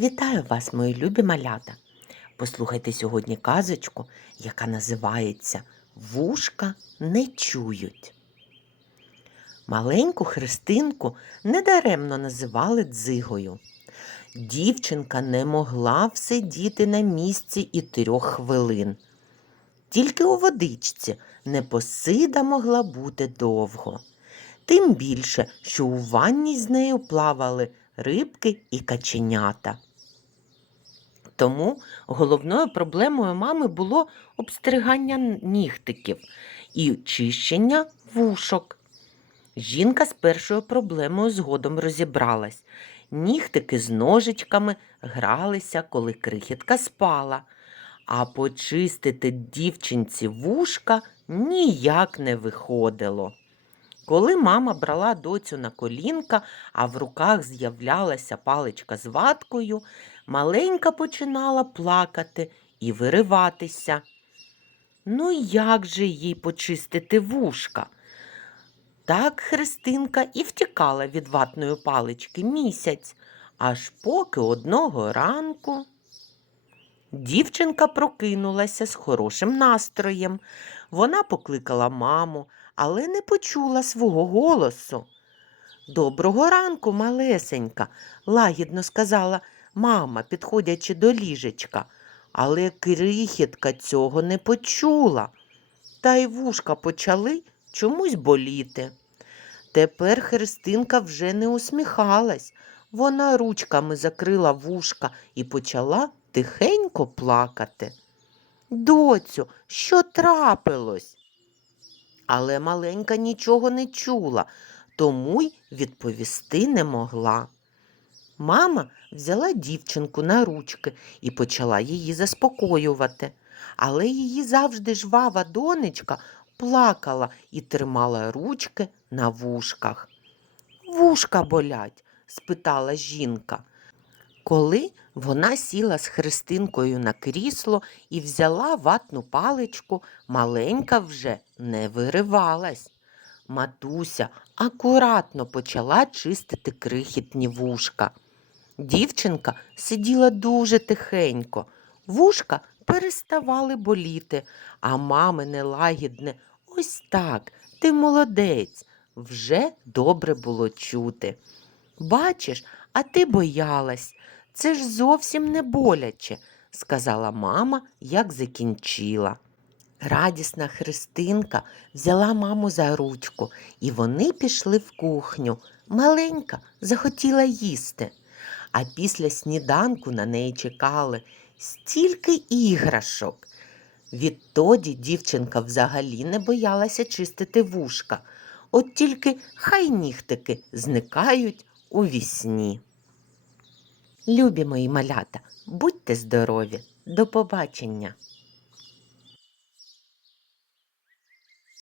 Вітаю вас, мої любі малята! Послухайте сьогодні казочку, яка називається Вушка не чують. Маленьку Христинку недаремно називали дзигою. Дівчинка не могла всидіти на місці і трьох хвилин. Тільки у водичці непосида могла бути довго. Тим більше, що у ванні з нею плавали рибки і каченята. Тому головною проблемою мами було обстригання нігтиків і чищення вушок. Жінка з першою проблемою згодом розібралась. Нігтики з ножичками гралися, коли крихітка спала, а почистити дівчинці вушка ніяк не виходило. Коли мама брала доцю на колінка, а в руках з'являлася паличка з ваткою, маленька починала плакати і вириватися. Ну, як же їй почистити вушка? Так Христинка і втікала від ватної палички місяць, аж поки одного ранку. Дівчинка прокинулася з хорошим настроєм. Вона покликала маму, але не почула свого голосу. Доброго ранку, малесенька, лагідно сказала мама, підходячи до ліжечка. Але крихітка цього не почула. Та й вушка почали чомусь боліти. Тепер Христинка вже не усміхалась. Вона ручками закрила вушка і почала тихенько плакати. Доцю, що трапилось? Але маленька нічого не чула, тому й відповісти не могла. Мама взяла дівчинку на ручки і почала її заспокоювати. Але її завжди жвава донечка плакала і тримала ручки на вушках. Вушка болять? спитала жінка. Коли вона сіла з Христинкою на крісло і взяла ватну паличку, маленька вже не виривалась. Матуся акуратно почала чистити крихітні вушка. Дівчинка сиділа дуже тихенько, вушка переставали боліти, а мамине лагідне ось так, ти молодець, вже добре було чути. Бачиш, а ти боялась. Це ж зовсім не боляче, сказала мама, як закінчила. Радісна Христинка взяла маму за ручку, і вони пішли в кухню. Маленька захотіла їсти. А після сніданку на неї чекали стільки іграшок. Відтоді дівчинка взагалі не боялася чистити вушка, от тільки хай нігтики зникають у вісні. Любі мої малята, будьте здорові, до побачення!